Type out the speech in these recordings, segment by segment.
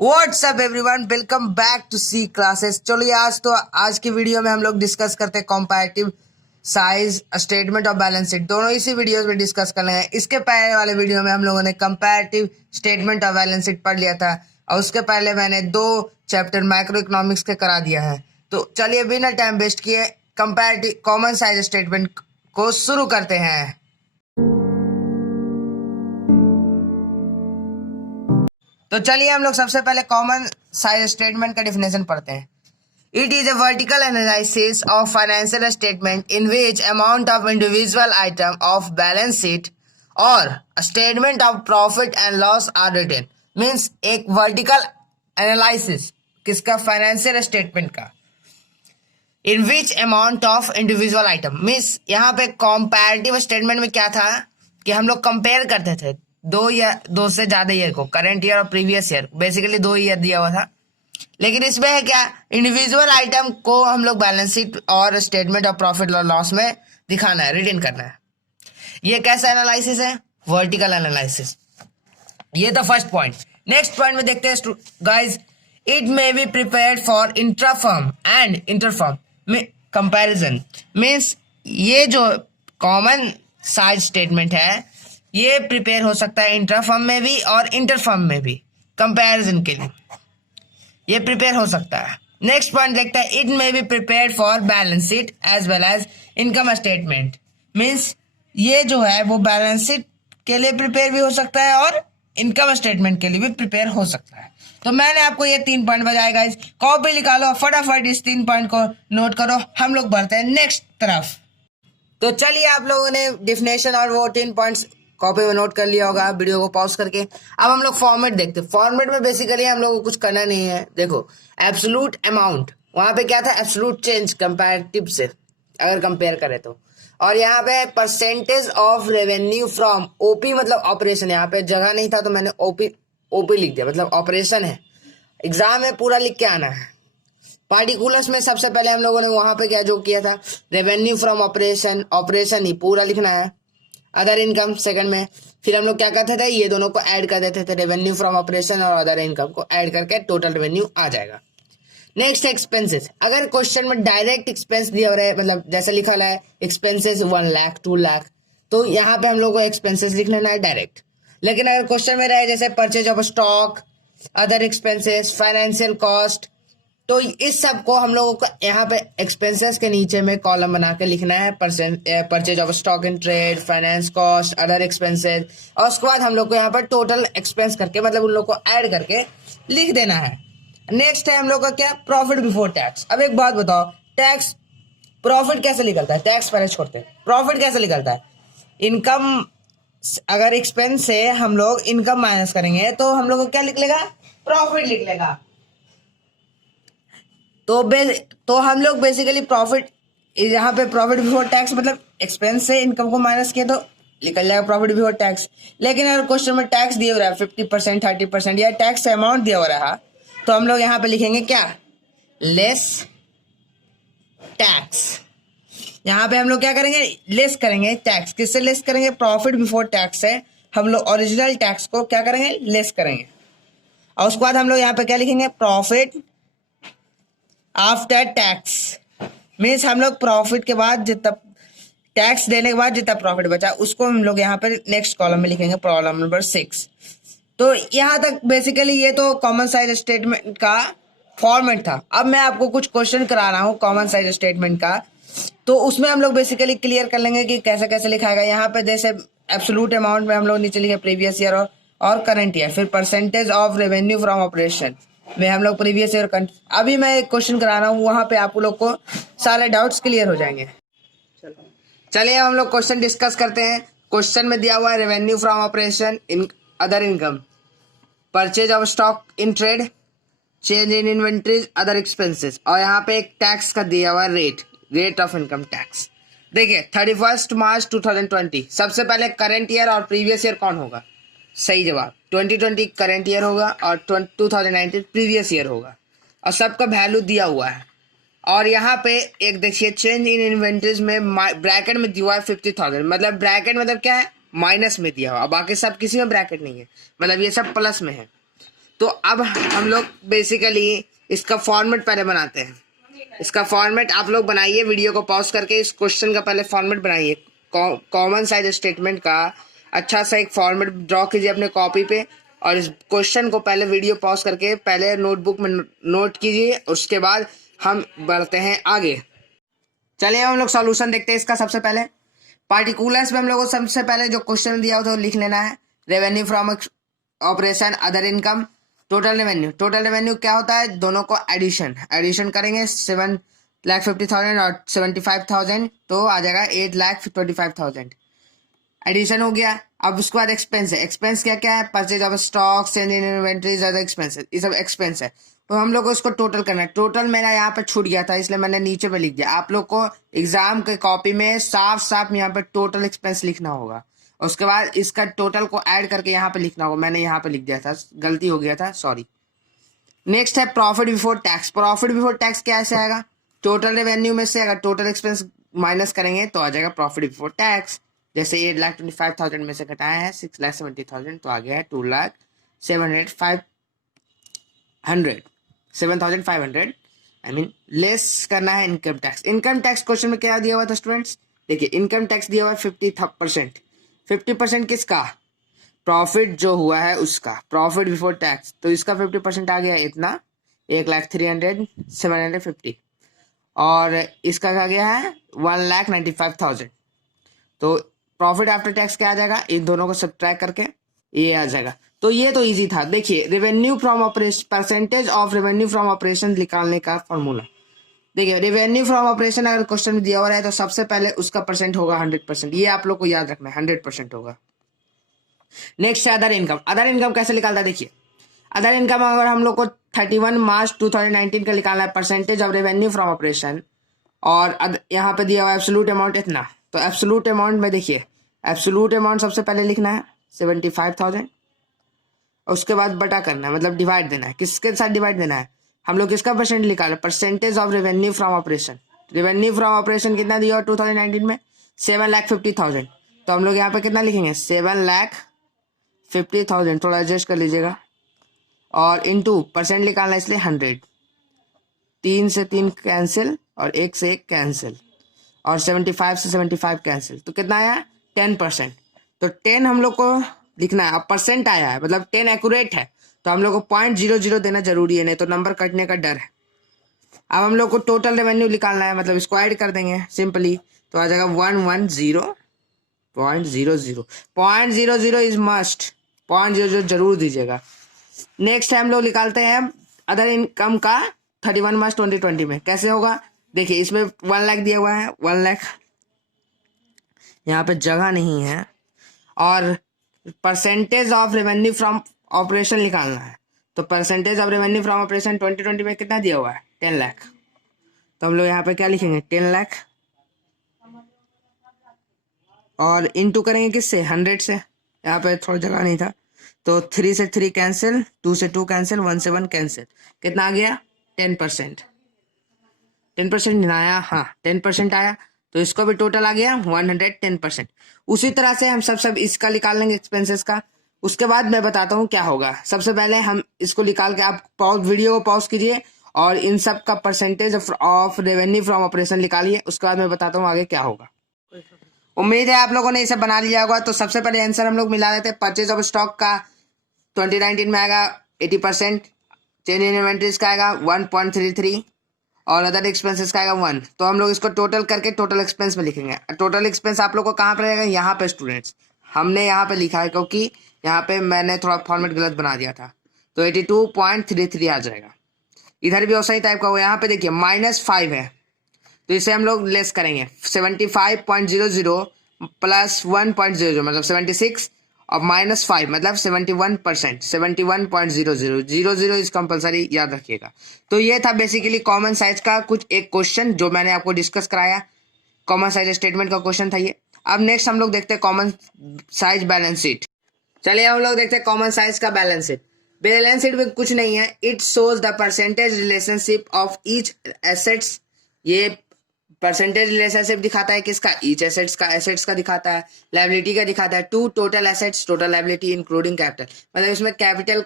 WhatsApp everyone, welcome back to C classes. चलिए आज की वीडियो में हम लोग डिस्कस करते हैं कंपैरेटिव साइज स्टेटमेंट और बैलेंस शीट। दोनों इसी वीडियोस में डिस्कस कर लेंगे। इसके पहले वाले वीडियो में हम लोगों ने कंपैरेटिव स्टेटमेंट और बैलेंस शीट पढ़ लिया था और उसके पहले मैंने 2 चैप्टर मैक्रो इकोनॉमिक्स के करा दिया है। तो चलिए बिना टाइम वेस्ट किए कंपैरेटिव कॉमन साइज स्टेटमेंट को शुरू करते हैं। तो चलिए हम लोग सबसे पहले कॉमन साइज स्टेटमेंट का डिफिनेशन पढ़ते हैं। It is a vertical analysis of financial statement in which amount of individual item of balance sheet और statement of profit and loss are written. Means एक वर्टिकल एनालिसिस किसका? Financial statement का। In which amount of individual item means यहाँ पे comparative statement में क्या था कि हम लोग कंपेयर करते थे दो से ज्यादा ईयर को, करंट ईयर और प्रीवियस ईयर, बेसिकली 2 ईयर दिया हुआ था। लेकिन इसमें है क्या, इंडिविजुअल आइटम को हम लोग बैलेंस शीट और स्टेटमेंट ऑफ प्रॉफिट और लॉस में दिखाना है, रिटेन करना है। ये कैसा एनालिसिस है? Vertical analysis. ये तो फर्स्ट पॉइंट। नेक्स्ट पॉइंट में देखते हैं guys, it may be prepared for intra firm and inter firm में कंपैरिजन। मीन्स ये जो कॉमन साइज स्टेटमेंट है ये प्रिपेयर हो सकता है इंट्रा फर्म में भी और इंटर फर्म में भी, कंपैरिजन के लिए ये प्रिपेयर हो सकता है। नेक्स्ट पॉइंट देखते हैं, it may be prepared for balance sheet as well as income statement. Means ये जो है वो बैलेंस शीट के लिए प्रिपेयर भी हो सकता है और इनकम स्टेटमेंट के लिए भी प्रिपेयर हो सकता है। तो मैंने आपको ये 3 पॉइंट बताया गाइस, कॉपी निकालो, फटाफट इस 3 पॉइंट को नोट करो। हम लोग बढ़ते हैं नेक्स्ट तरफ। तो चलिए, आप लोगों ने डिफिनेशन और वो 3 पॉइंट्स कॉपी में नोट कर लिया होगा वीडियो को पॉज करके। अब हम लोग फॉर्मेट देखते हैं। फॉर्मेट में बेसिकली हम लोग को कुछ करना नहीं है। देखो, एब्सोल्यूट अमाउंट, वहां पे क्या था? एब्सोल्यूट चेंज कंपैरेटिव से अगर कंपेयर करें तो। और यहाँ पे percentage of revenue from OP, मतलब ऑपरेशन। यहाँ पे जगह नहीं था तो मैंने ओपी लिख दिया, मतलब ऑपरेशन है। एग्जाम में पूरा लिख के आना है। पार्टिकुलर्स में सबसे पहले हम लोगों ने वहां पे क्या जो किया था, रेवेन्यू फ्रॉम ऑपरेशन, ऑपरेशन ही पूरा लिखना है। अदर इनकम सेकंड में, फिर हम लोग क्या करते थे, ये दोनों को ऐड कर देते थे, रेवेन्यू फ्रॉम ऑपरेशन और अदर इनकम को ऐड करके टोटल रेवेन्यू आ जाएगा। Next expenses. अगर क्वेश्चन में डायरेक्ट एक्सपेंस दिया हो रहा है, मतलब जैसे लिखा हुआ है एक्सपेंसेस 1 लाख 2 लाख, तो यहाँ पे हम लोग को एक्सपेंसेस लिख लेना है डायरेक्ट। लेकिन अगर क्वेश्चन में रहे जैसे purchase of stock, other expenses, financial cost, तो इस सब को हम लोगों को यहाँ पे एक्सपेंसेस के नीचे में कॉलम बना के लिखना है। Purchase of stock in trade, finance cost, other expenses, और उसके बाद हम लोग को यहाँ पर टोटल एक्सपेंस करके, मतलब उन लोग को ऐड करके लिख देना है। नेक्स्ट है हम लोग का क्या, प्रॉफिट बिफोर टैक्स। अब एक बात बताओ, टैक्स प्रॉफिट कैसे निकलता है? टैक्स पहले छोड़ते हैं, प्रॉफिट कैसे निकलता है? इनकम, अगर एक्सपेंस से हम लोग इनकम माइनस करेंगे तो हम लोग को क्या निकलेगा? प्रॉफिट निकलेगा। तो हम लोग बेसिकली प्रॉफिट, यहाँ पे प्रॉफिट बिफोर टैक्स मतलब एक्सपेंस से इनकम को माइनस किया तो निकल जाएगा प्रॉफिट बिफोर टैक्स। लेकिन अगर क्वेश्चन में टैक्स दिया हो रहा है 50%, 30% या टैक्स अमाउंट दिया हो रहा है, तो हम लोग यहाँ पे लिखेंगे क्या? Less tax. यहाँ पे हम लोग क्या करेंगे? लेस करेंगे टैक्स। किससे लेस करेंगे? प्रॉफिट बिफोर टैक्स से हम लोग ओरिजिनल टैक्स को क्या करेंगे? लेस करेंगे। और उसके बाद हम लोग यहाँ पे क्या लिखेंगे? Profit after tax. मीन्स हम लोग प्रॉफिट के बाद जितना टैक्स देने के बाद जितना प्रॉफिट बचा उसको हम लोग यहाँ पे नेक्स्ट कॉलम में लिखेंगे, प्रॉब्लम नंबर 6। तो यहाँ तक बेसिकली ये तो कॉमन साइज स्टेटमेंट का फॉर्मेट था। अब मैं आपको कुछ क्वेश्चन करा रहा हूँ कॉमन साइज स्टेटमेंट का, तो उसमें हम लोग बेसिकली क्लियर कर लेंगे कि कैसे कैसे लिखाएगा। यहाँ पे जैसे एब्सोल्यूट अमाउंट में हम लोग नीचे लिखे प्रीवियस ईयर और करंट ईयर, फिर percentage of revenue from operation में हम लोग प्रीवियस ईयर। अभी मैं एक क्वेश्चन करा रहा हूँ, वहां पे आप लोग को सारे डाउट्स क्लियर हो जाएंगे। चलिए हम लोग क्वेश्चन डिस्कस करते हैं। क्वेश्चन में दिया हुआ है revenue from operation, other income, purchase of stock in trade, change in inventories, other expenses, और यहाँ पे एक टैक्स का दिया हुआ है रेट ऑफ इनकम टैक्स। देखिए 31 मार्च 2020, सबसे पहले करंट ईयर और प्रीवियस ईयर कौन होगा? सही जवाब 2020 करंट ईयर होगा और 2019 प्रीवियस ईयर होगा, और सबका वैल्यू दिया हुआ है। और यहाँ पे एक देखिए, चेंज इन इन्वेंट्रीज में ब्रैकेट में दिया हुआ है 50,000, मतलब ब्रैकेट मतलब क्या है? माइनस में दिया हुआ, बाकी सब किसी में ब्रैकेट नहीं है, मतलब ये सब प्लस में है। तो अब हम लोग बेसिकली इसका फॉर्मेट पहले बनाते हैं। इसका फॉर्मेट आप लोग बनाइए, वीडियो को पॉज करके इस क्वेश्चन का पहले फॉर्मेट बनाइए। कॉमन साइज स्टेटमेंट का अच्छा सा एक फॉर्मेट ड्रॉ कीजिए अपने कॉपी पे, और इस क्वेश्चन को पहले वीडियो पॉज करके पहले नोटबुक में नोट कीजिए। उसके बाद हम बढ़ते हैं आगे। चलिए हम लोग सॉल्यूशन देखते हैं इसका। सबसे पहले पार्टिकुलर्स में हम लोग को सबसे पहले जो क्वेश्चन दिया हो तो लिख लेना है। Revenue from operation other income total revenue. Total revenue क्या होता है, दोनों को एडिशन करेंगे 7,50,000 और 75,000 तो आ जाएगा 8,25,000। एडिशन हो गया। अब उसके बाद एक्सपेंस है। एक्सपेंस क्या क्या है, purchase of stock, change in inventories, other expenses, ये सब एक्सपेंस है। तो हम लोग को इसको टोटल करना है। टोटल मेरा यहाँ पे छूट गया था इसलिए मैंने नीचे पे लिख दिया। आप लोग को एग्जाम के कॉपी में साफ साफ यहाँ पे टोटल एक्सपेंस लिखना होगा। उसके बाद इसका टोटल को ऐड करके यहाँ पे लिखना होगा। मैंने यहाँ पे लिख दिया था, गलती हो गया था, सॉरी। नेक्स्ट है profit before tax. Profit before tax कैसे आएगा, टोटल रेवेन्यू में से अगर टोटल एक्सपेंस माइनस करेंगे तो आ जाएगा प्रॉफिट बिफोर टैक्स। जैसे 8,25,000 में से घटाया है 6,70,000 तो आ गया है 2,7,500 आई मीन लेस करना है income tax. Income tax question में क्या दिया हुआ था स्टूडेंट्स, देखिए इनकम टैक्स दिया हुआ है 50%। 50% किसका, प्रॉफिट जो हुआ है उसका, प्रॉफिट बिफोर टैक्स। तो इसका 50% आ गया इतना 1,03,750 और इसका क्या गया है 1,95,000। तो प्रॉफिट आफ्टर टैक्स क्या आ जाएगा, इन दोनों को सब्ट्रैक्ट करके ये आ जाएगा। तो ये तो इजी था। देखिए revenue from operation, percentage of revenue from operation निकालने का फॉर्मूला। देखिए रेवेन्यू फ्रॉम ऑपरेशन अगर क्वेश्चन में दिया हुआ है तो सबसे पहले उसका परसेंट होगा 100%। ये आप लोग को याद रखना है, 100% होगा। नेक्स्ट है अदर इनकम। अदर इनकम कैसे निकालता है, देखिए अदर इनकम अगर हम लोग को 31 मार्च 2019 का निकालना है percentage of revenue from operation, और यहाँ पे दिया हुआ एब्सोल्यूट अमाउंट इतना, तो एब्सोल्यूट अमाउंट में देखिए एब्सोल्यूट अमाउंट सबसे पहले लिखना है 75,000, और उसके बाद बटा करना है, मतलब डिवाइड देना है। किसके साथ डिवाइड देना है, हम लोग किसका परसेंट निकाल, percentage of revenue from operation. Revenue from operation कितना दिया हुआ 2019 में 7,50,000, तो हम लोग यहाँ पे कितना लिखेंगे 7,50,000, थोड़ा एडजस्ट कर लीजिएगा, और इनटू परसेंट निकालना इसलिए 100। 3 से 3 कैंसिल और 1 से 1 कैंसिल, और 75 से 75 कैंसिल, तो कितना आया 10%। तो 10 हम लोग को लिखना है। अब परसेंट आया है मतलब 10 एक्यूरेट है, तो हम लोग को 0.00 देना जरूरी है, नहीं तो नंबर कटने का डर है। अब हम लोग को टोटल रेवेन्यू निकालना है, मतलब इसको ऐड कर देंगे सिंपली, तो आ जाएगा 110.00। 0.00 इज मस्ट, 0.00 जरूर दीजिएगा। नेक्स्ट है हम लोग निकालते हैं अदर इनकम का 31 मार्च 2020 में। कैसे होगा, देखिए इसमें 1 लाख दिया हुआ है, 1 लाख यहाँ पे जगह नहीं है, और percentage of revenue from operation निकालना है। तो percentage of revenue from operation 2020 में कितना दिया हुआ है 10 लाख, तो हम लोग यहाँ पे क्या लिखेंगे 10 लाख, और इनटू करेंगे किससे 100 से, यहाँ पे थोड़ा जगह नहीं था, तो 3 से 3 कैंसिल, 2 से 2 कैंसिल, 1 से 1 कैंसिल, कितना आ गया 10%। 10% आया, हाँ 10% आया, तो इसको भी टोटल आ गया 110%। उसी तरह से हम सब इसका निकाल लेंगे एक्सपेंसेस का। उसके बाद मैं बताता हूँ क्या होगा। सबसे पहले हम इसको निकाल के, आप वीडियो को पॉज कीजिए और इन सब का percentage of revenue from operation निकालिए। उसके बाद मैं बताता हूँ आगे क्या होगा। उम्मीद है आप लोगों ने इसे बना लिया होगा। तो सबसे पहले आंसर हम लोग मिला लेते हैं। परचेज ऑफ स्टॉक का 2019 में आएगा 80%, चेंज इन इन्वेंटरीज का आएगा 1.33, और अदर एक्सपेंसेस का आएगा 1। तो हम लोग इसको टोटल करके टोटल एक्सपेंस में लिखेंगे। टोटल एक्सपेंस आप लोग को कहाँ पर रहेगा, यहाँ पे स्टूडेंट्स, हमने यहाँ पे लिखा है क्योंकि यहाँ पे मैंने थोड़ा फॉर्मेट गलत बना दिया था, तो 82.33 आ जाएगा। इधर भी वैसा ही टाइप का होगा। यहाँ पे देखिए -5 है, तो इसे हम लोग लेस करेंगे 75.00 प्लस 1.00 मतलब 76, और -5 मतलब 71%, 71.00 इज कंपलसरी, याद रखिएगा। तो ये था बेसिकली कॉमन साइज का कुछ एक क्वेश्चन जो मैंने आपको डिस्कस कराया। कॉमन साइज स्टेटमेंट का क्वेश्चन था ये। अब नेक्स्ट हम लोग देखते हैं कॉमन साइज बैलेंस शीट। चलिए हम लोग देखते हैं कॉमन साइज का बैलेंस शीट। बैलेंस शीट में कुछ नहीं है, it shows the percentage relationship of each assets. ये परसेंटेज रिलेशनशिप दिखाता है किसका, ईच एसेट्स का दिखाता है, लायबिलिटी का दिखाता है, to total assets total liability including capital, मतलब इसमें कैपिटल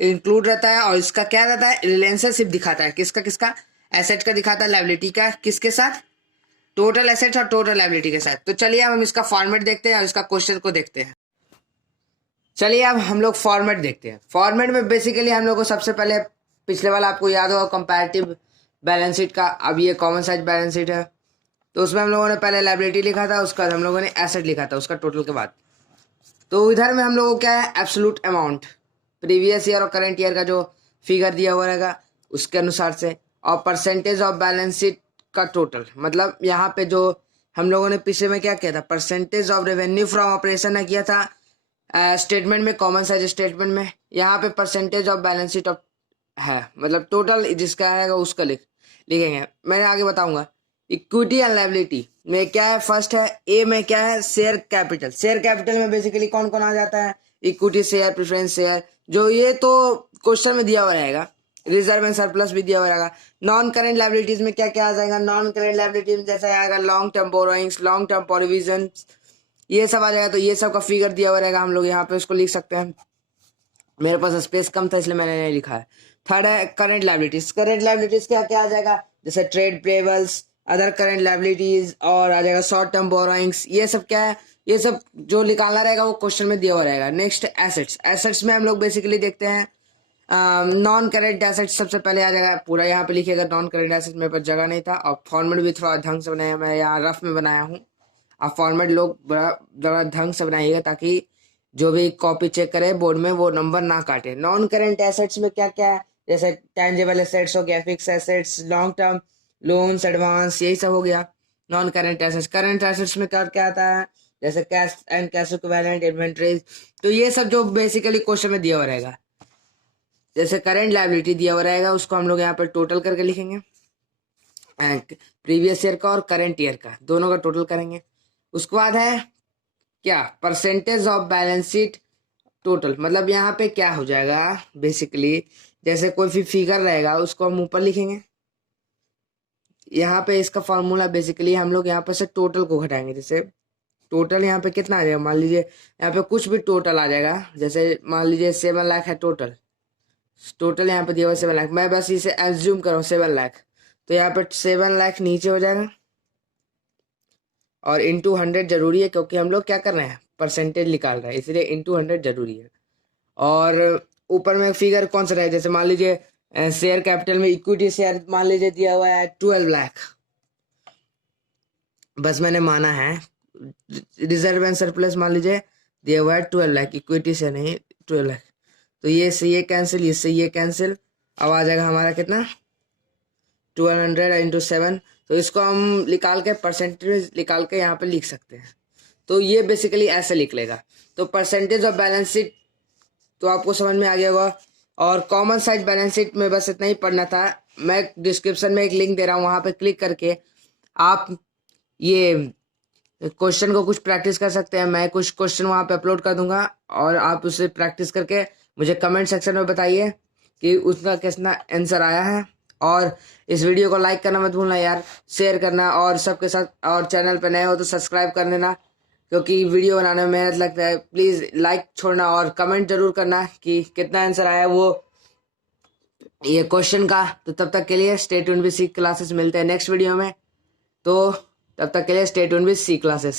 इंक्लूड रहता है और इसका क्या रहता है, रिलेशनशिप दिखाता है किसका किसका, एसेट का दिखाता है, लायबिलिटी का किसके साथ, टोटल एसेट्स और टोटल लायबिलिटी के साथ। तो चलिए अब हम इसका फॉर्मेट देखते हैं और इसका क्वेश्चन को देखते हैं। चलिए अब हम लोग फॉर्मेट देखते हैं। फॉर्मेट में बेसिकली हम लोग को सबसे पहले पिछले वाला आपको याद होगा कंपैरेटिव बैलेंस शीट का, अब ये कॉमन साइज बैलेंस शीट है। तो उसमें हम लोगों ने पहले लायबिलिटी लिखा था, उसके बाद हम लोगों ने एसेट लिखा था उसका टोटल के बाद। तो इधर में हम लोगों को क्या है, एब्सोल्यूट अमाउंट प्रीवियस ईयर और करंट ईयर का जो फिगर दिया हुआ रहेगा उसके अनुसार से, और परसेंटेज ऑफ बैलेंस शीट का टोटल, मतलब यहाँ पे जो हम लोगों ने पिछले में क्या किया था, percentage of revenue from operation ने किया था स्टेटमेंट में, कॉमन साइज स्टेटमेंट में। यहाँ पे percentage of balance sheet of है, मतलब टोटल जिसका आएगा उसका लिखेंगे। मैं आगे बताऊंगा। इक्विटी एंड लायबिलिटी में क्या है, फर्स्ट है ए में क्या है, शेयर कैपिटल। शेयर कैपिटल में बेसिकली कौन कौन आ जाता है, इक्विटी शेयर, प्रेफरेंस शेयर, जो ये तो क्वेश्चन में दिया हुआ रहेगा, रिजर्व एंड सरप्लस भी दिया हुआ रहेगा। नॉन करेंट लायबिलिटीज में क्या क्या आ जाएगा, नॉन करेंट लायबिलिटीज में जैसा आएगा long term borrowings, long term provision, ये सब आ जाएगा। तो ये सब का फिगर दिया हुआ रहेगा, हम लोग यहाँ पे उसको लिख सकते हैं। मेरे पास स्पेस कम था इसलिए मैंने नहीं लिखा है। थर्ड है करंट लायबिलिटीज। करंट लायबिलिटीज क्या क्या आ जाएगा, जैसे trade payables, other current liabilities, और आ जाएगा शॉर्ट टर्म बोरोइंग्स। ये सब क्या है, ये सब जो निकालना रहेगा वो क्वेश्चन में दिया हुआ रहेगा। Next assets. एसेट्स में हम लोग बेसिकली देखते हैं नॉन करेंट एसेट्स सबसे पहले आ जाएगा, पूरा यहाँ पे लिखिएगा नॉन करेंट एसेट्स, मेरे पास जगह नहीं था और फॉर्मेट भी थोड़ा ढंग से बनाया, मैं यहाँ रफ में बनाया हूँ। आप फॉर्मेट लोग बड़ा ढंग से बनाइएगा ताकि जो भी कॉपी चेक करे बोर्ड में वो नंबर ना काटे। नॉन करेंट एसेट्स में क्या क्या है, जैसे टेंजिबल एसेट्स हो गया, fix assets, long term loans, advance, यही सब हो गया non current assets. Current assets में क्या क्या आता है, जैसे cash and cash equivalent, inventories. तो ये सब जो बेसिकली क्वेश्चन में दिया हुआ रहेगा, जैसे करेंट लायबिलिटी दिया हुआ रहेगा उसको हम लोग यहाँ पर टोटल करके लिखेंगे, प्रीवियस ईयर का और करंट ईयर का दोनों का टोटल करेंगे। उसके बाद है क्या, percentage of balance sheet total, मतलब यहाँ पे क्या हो जाएगा बेसिकली, जैसे कोई भी फिगर रहेगा उसको हम ऊपर लिखेंगे। यहाँ पे इसका फॉर्मूला बेसिकली हम लोग यहाँ पे से टोटल को घटाएंगे। जैसे टोटल यहाँ पे कितना आ जाएगा, मान लीजिए यहाँ पे कुछ भी टोटल आ जाएगा, जैसे मान लीजिए 7 लाख है टोटल, टोटल यहाँ पे दिया हुआ 7 लाख, मैं बस इसे एज्यूम कर रहा हूँ 7 लाख, तो यहाँ पे 7 लाख नीचे हो जाएगा और इंटू 100 जरूरी है क्योंकि हम लोग क्या कर रहे हैं, परसेंटेज निकाल रहे हैं, इसलिए इंटू 100 जरूरी है। और ऊपर में फिगर कौन सा रहेगा, जैसे मान लीजिए शेयर कैपिटल में इक्विटी शेयर मान लीजिए दिया हुआ है 12 लाख, बस मैंने माना है। रिजर्व एंड सरप्लस मान लीजिए दिया हुआ है 12 लाख, इक्विटी से नहीं 12 लाख, तो ये से ये कैंसिल, इससे ये कैंसिल, अब आ जाएगा हमारा कितना 1200 इंटू 7। तो इसको हम निकाल के परसेंटेज निकाल के यहाँ पे लिख सकते हैं। तो ये बेसिकली ऐसे लिख लेगा। तो परसेंटेज ऑफ बैलेंस शीट तो आपको समझ में आ गया होगा, और कॉमन साइज बैलेंस शीट में बस इतना ही पढ़ना था। मैं डिस्क्रिप्शन में एक लिंक दे रहा हूँ, वहाँ पे क्लिक करके आप ये क्वेश्चन को कुछ प्रैक्टिस कर सकते हैं। मैं कुछ क्वेश्चन वहाँ पे अपलोड कर दूंगा और आप उसे प्रैक्टिस करके मुझे कमेंट सेक्शन में बताइए कि उसका कितना आंसर आया है। और इस वीडियो को लाइक करना मत भूलना यार, शेयर करना और सबके साथ, और चैनल पे नए हो तो सब्सक्राइब कर लेना क्योंकि वीडियो बनाने में मेहनत लगता है। प्लीज़ लाइक छोड़ना और कमेंट जरूर करना कि कितना आंसर आया वो ये क्वेश्चन का। तो तब तक के लिए stay tuned with C classes, मिलते हैं नेक्स्ट वीडियो में। तो तब तक के लिए stay tuned with C classes.